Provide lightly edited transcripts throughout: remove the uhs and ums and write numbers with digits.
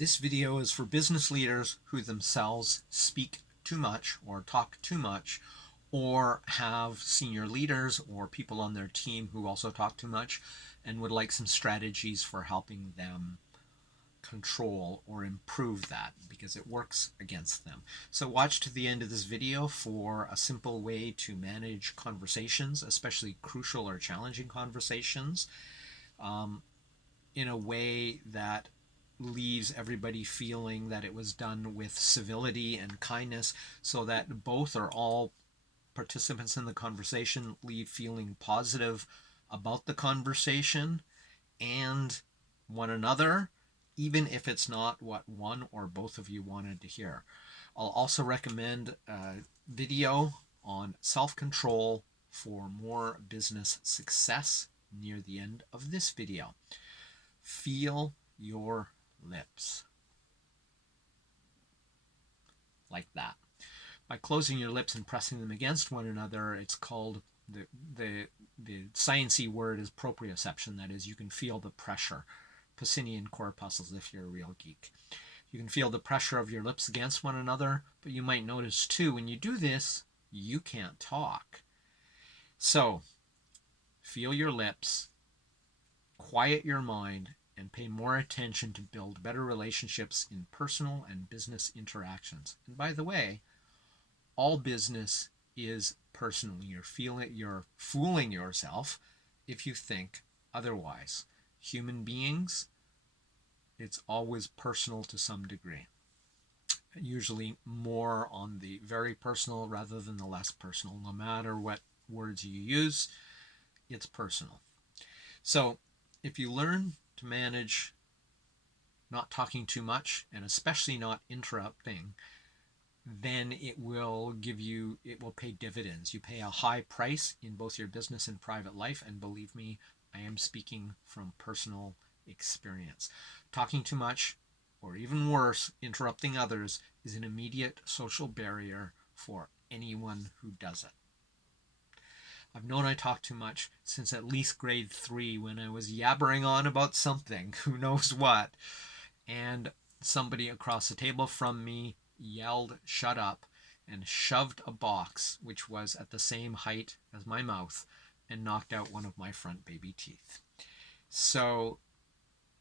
This video is for business leaders who themselves speak too much or talk too much, or have senior leaders or people on their team who also talk too much and would like some strategies for helping them control or improve that because it works against them. So watch to the end of this video for a simple way to manage conversations, especially crucial or challenging conversations, in a way that leaves everybody feeling that it was done with civility and kindness, so that both or all participants in the conversation leave feeling positive about the conversation and one another, even if it's not what one or both of you wanted to hear. I'll also recommend a video on self-control for more business success near the end of this video. Feel your lips. Like that. By closing your lips and pressing them against one another, it's called, the Sciency word is proprioception. That is, you can feel the pressure. Pacinian corpuscles, if you're a real geek. You can feel the pressure of your lips against one another, but you might notice too, when you do this, you can't talk. So, feel your lips, quiet your mind, and pay more attention to build better relationships in personal and business interactions. And by the way, all business is personal. You're fooling yourself if you think otherwise. Human beings, it's always personal to some degree. Usually more on the very personal rather than the less personal. No matter what words you use, it's personal. So if you learn to manage not talking too much, and especially not interrupting, then it will pay dividends. You pay a high price in both your business and private life, and believe me, I am speaking from personal experience. Talking too much, or even worse, interrupting others, is an immediate social barrier for anyone who does it. I've known I talk too much since at least grade 3, when I was yabbering on about something, who knows what, and somebody across the table from me yelled, "Shut up," and shoved a box, which was at the same height as my mouth, and knocked out one of my front baby teeth. So,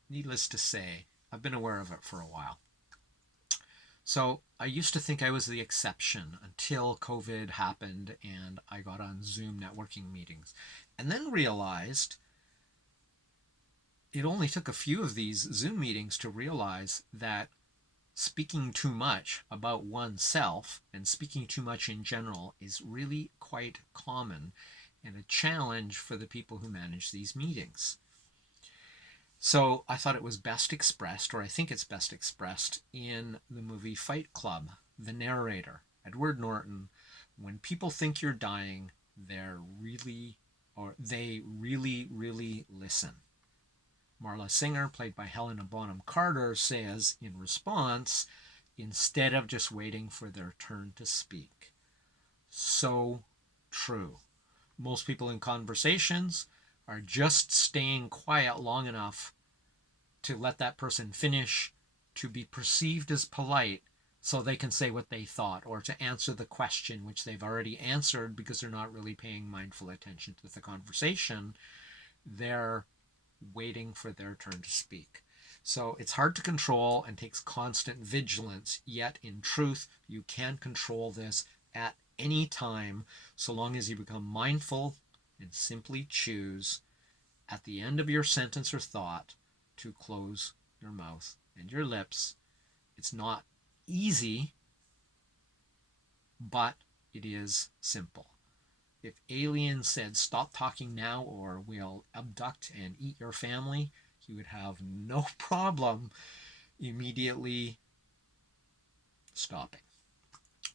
needless to say, I've been aware of it for a while. So I used to think I was the exception until COVID happened and I got on Zoom networking meetings, and then realized it only took a few of these Zoom meetings to realize that speaking too much about oneself and speaking too much in general is really quite common and a challenge for the people who manage these meetings. So I thought it was best expressed, or I think it's best expressed, in the movie Fight Club. The narrator, Edward Norton, when people think you're dying, they really listen. Marla Singer, played by Helena Bonham Carter, says in response, instead of just waiting for their turn to speak. So true. Most people in conversations are just staying quiet long enough to let that person finish, to be perceived as polite so they can say what they thought, or to answer the question which they've already answered because they're not really paying mindful attention to the conversation. They're waiting for their turn to speak. So it's hard to control and takes constant vigilance, yet in truth, you can control this at any time, so long as you become mindful and simply choose at the end of your sentence or thought to close your mouth and your lips. It's not easy, but it is simple. If aliens said, "Stop talking now or we'll abduct and eat your family," you would have no problem immediately stopping.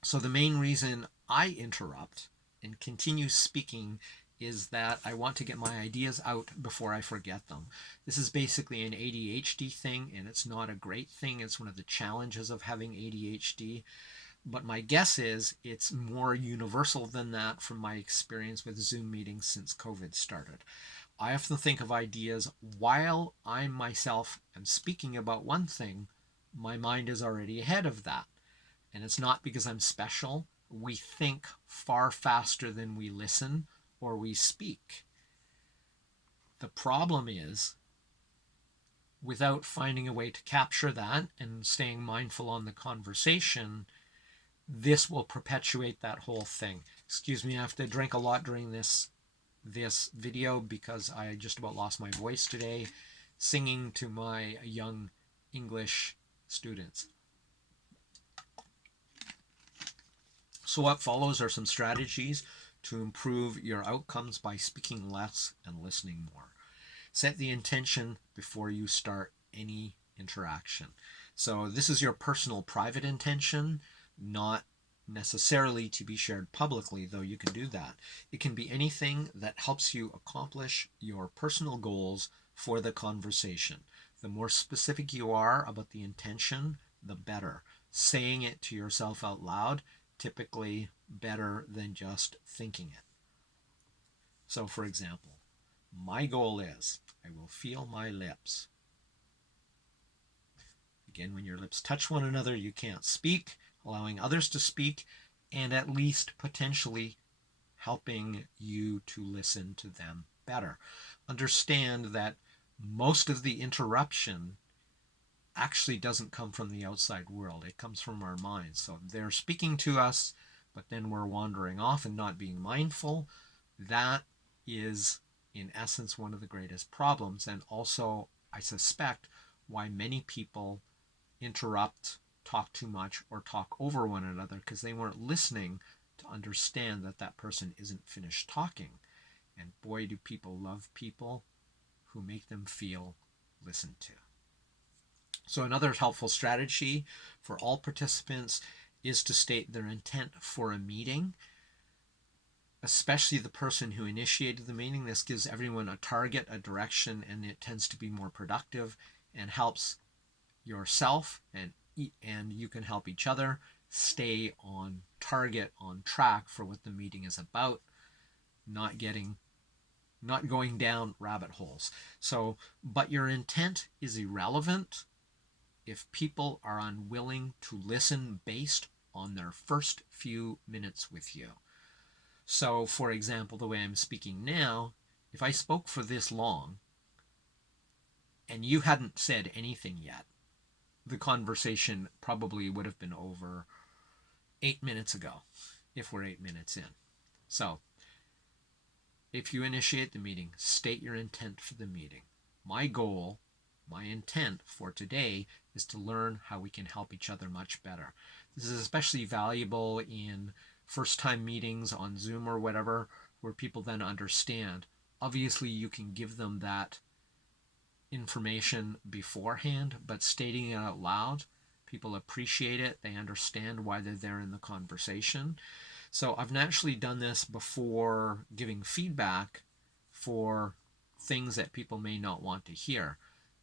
So the main reason I interrupt and continue speaking is that I want to get my ideas out before I forget them. This is basically an ADHD thing, and it's not a great thing. It's one of the challenges of having ADHD. But my guess is it's more universal than that from my experience with Zoom meetings since COVID started. I often think of ideas while I myself am speaking about one thing, my mind is already ahead of that. And it's not because I'm special. We think far faster than we listen or we speak. The problem is, without finding a way to capture that and staying mindful on the conversation, this will perpetuate that whole thing. Excuse me, I have to drink a lot during this video because I just about lost my voice today singing to my young English students. So what follows are some strategies to improve your outcomes by speaking less and listening more. Set the intention before you start any interaction. So this is your personal private intention, not necessarily to be shared publicly, though you can do that. It can be anything that helps you accomplish your personal goals for the conversation. The more specific you are about the intention, the better. Saying it to yourself out loud, typically better than just thinking it. So for example, my goal is, I will feel my lips. Again, when your lips touch one another, you can't speak, allowing others to speak, and at least potentially helping you to listen to them better. Understand that most of the interruption actually doesn't come from the outside world. It comes from our minds. So they're speaking to us, but then we're wandering off and not being mindful. That is, in essence, one of the greatest problems, and also, I suspect, why many people interrupt, talk too much, or talk over one another, because they weren't listening to understand that that person isn't finished talking. And boy, do people love people who make them feel listened to. So another helpful strategy for all participants is to state their intent for a meeting, especially the person who initiated the meeting. This gives everyone a target, a direction, and it tends to be more productive and helps yourself and you can help each other stay on target, on track for what the meeting is about, not going down rabbit holes. So, but your intent is irrelevant if people are unwilling to listen based on their first few minutes with you. So, for example, the way I'm speaking now, if I spoke for this long and you hadn't said anything yet, the conversation probably would have been over 8 minutes ago, if we're 8 minutes in. So, if you initiate the meeting, state your intent for the meeting. My goal, my intent for today is to learn how we can help each other much better. This is especially valuable in first-time meetings on Zoom or whatever, where people then understand. Obviously, you can give them that information beforehand, but stating it out loud, people appreciate it. They understand why they're there in the conversation. So I've naturally done this before giving feedback for things that people may not want to hear.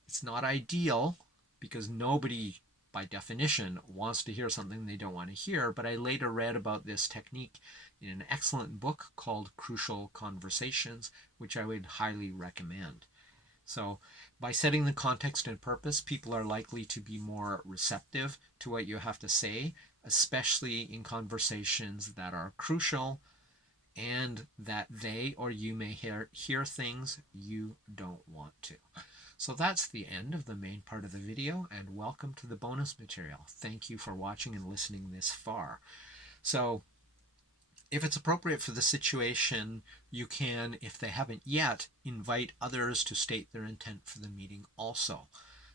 It's not ideal because nobody, by definition, wants to hear something they don't want to hear, but I later read about this technique in an excellent book called Crucial Conversations, which I would highly recommend. So by setting the context and purpose, people are likely to be more receptive to what you have to say, especially in conversations that are crucial and that they or you may hear things you don't want to. So that's the end of the main part of the video, and welcome to the bonus material. Thank you for watching and listening this far. So if it's appropriate for the situation, you can, if they haven't yet, invite others to state their intent for the meeting also,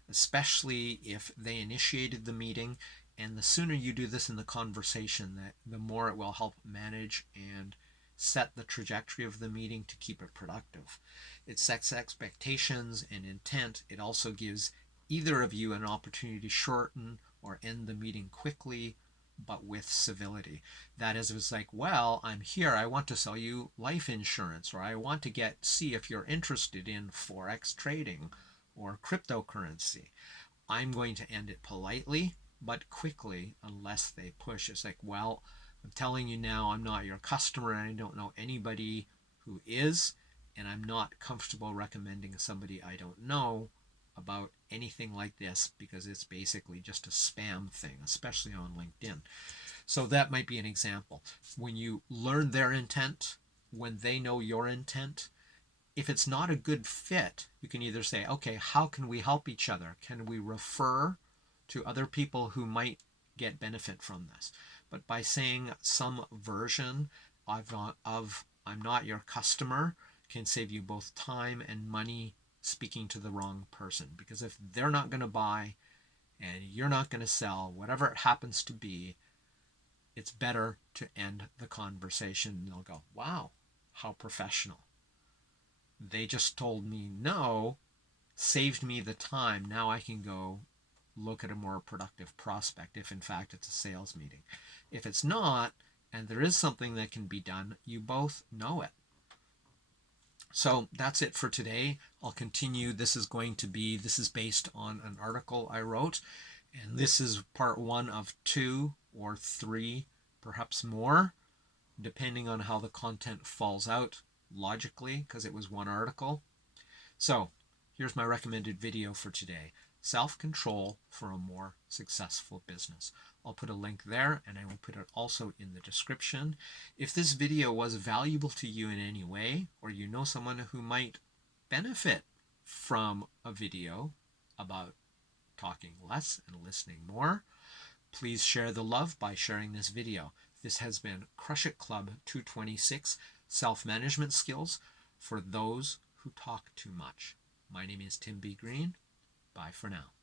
especially if they initiated the meeting. And the sooner you do this in the conversation, the more it will help manage and set the trajectory of the meeting to keep it productive. It sets expectations and intent. It also gives either of you an opportunity to shorten or end the meeting quickly, but with civility. That is, it's like, well, I'm here, I want to sell you life insurance, or I want to see if you're interested in Forex trading or cryptocurrency. I'm going to end it politely, but quickly, unless they push. It's like, well, I'm telling you now, I'm not your customer, and I don't know anybody who is, and I'm not comfortable recommending somebody I don't know about anything like this because it's basically just a spam thing, especially on LinkedIn. So that might be an example. When you learn their intent, when they know your intent, if it's not a good fit, you can either say, okay, how can we help each other? Can we refer to other people who might get benefit from this? But by saying some version of I'm not your customer can save you both time and money speaking to the wrong person. Because if they're not going to buy and you're not going to sell, whatever it happens to be, it's better to end the conversation. And they'll go, wow, how professional. They just told me no, saved me the time. Now I can go look at a more productive prospect if in fact it's a sales meeting. If it's not, and there is something that can be done, you both know it. So that's it for today. I'll continue. This is based on an article I wrote, and this is part 1 of 2 or 3, perhaps more, depending on how the content falls out logically, because it was one article. So here's my recommended video for today: self-control for a more successful business. I'll put a link there, and I will put it also in the description. If this video was valuable to you in any way, or you know someone who might benefit from a video about talking less and listening more, please share the love by sharing this video. This has been Crush It Club 226, Self-Management Skills for those who talk too much. My name is Tim B. Green. Bye for now.